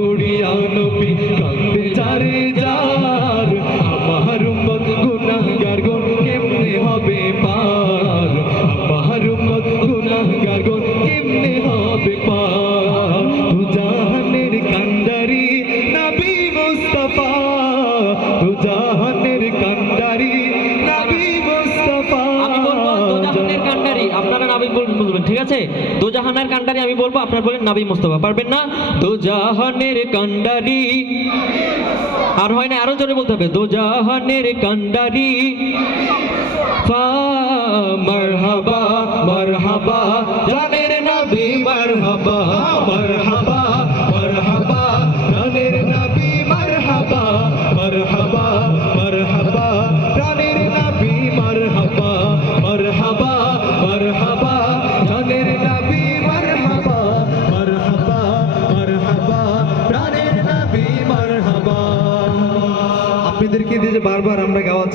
পড়িয়া চারে যার আমার উম্মত গুনাহগার গো হবে পার? আমার উম্মত গুনাহগার গো কেমনে হবে পার? দুজাহানের কান্দারি নবী মুস্তাফা দুজাহান আপনারা নাবি বলবেন ঠিক আছে? দোজাহানের কান্ডারি আমি বলব, আপনার বলেন নাবি মুস্তফা, পারবেন না? দোজাহানের কান্ডারি আর হয় না, আরও জোরে বলতে হবে, দোজাহানের কান্ডারি মারহাবা মারহাবা, জানের নবী মারহাবা মারহাবা। আপনাদেরকে দিয়ে যে বারবার আমরা গাওয়া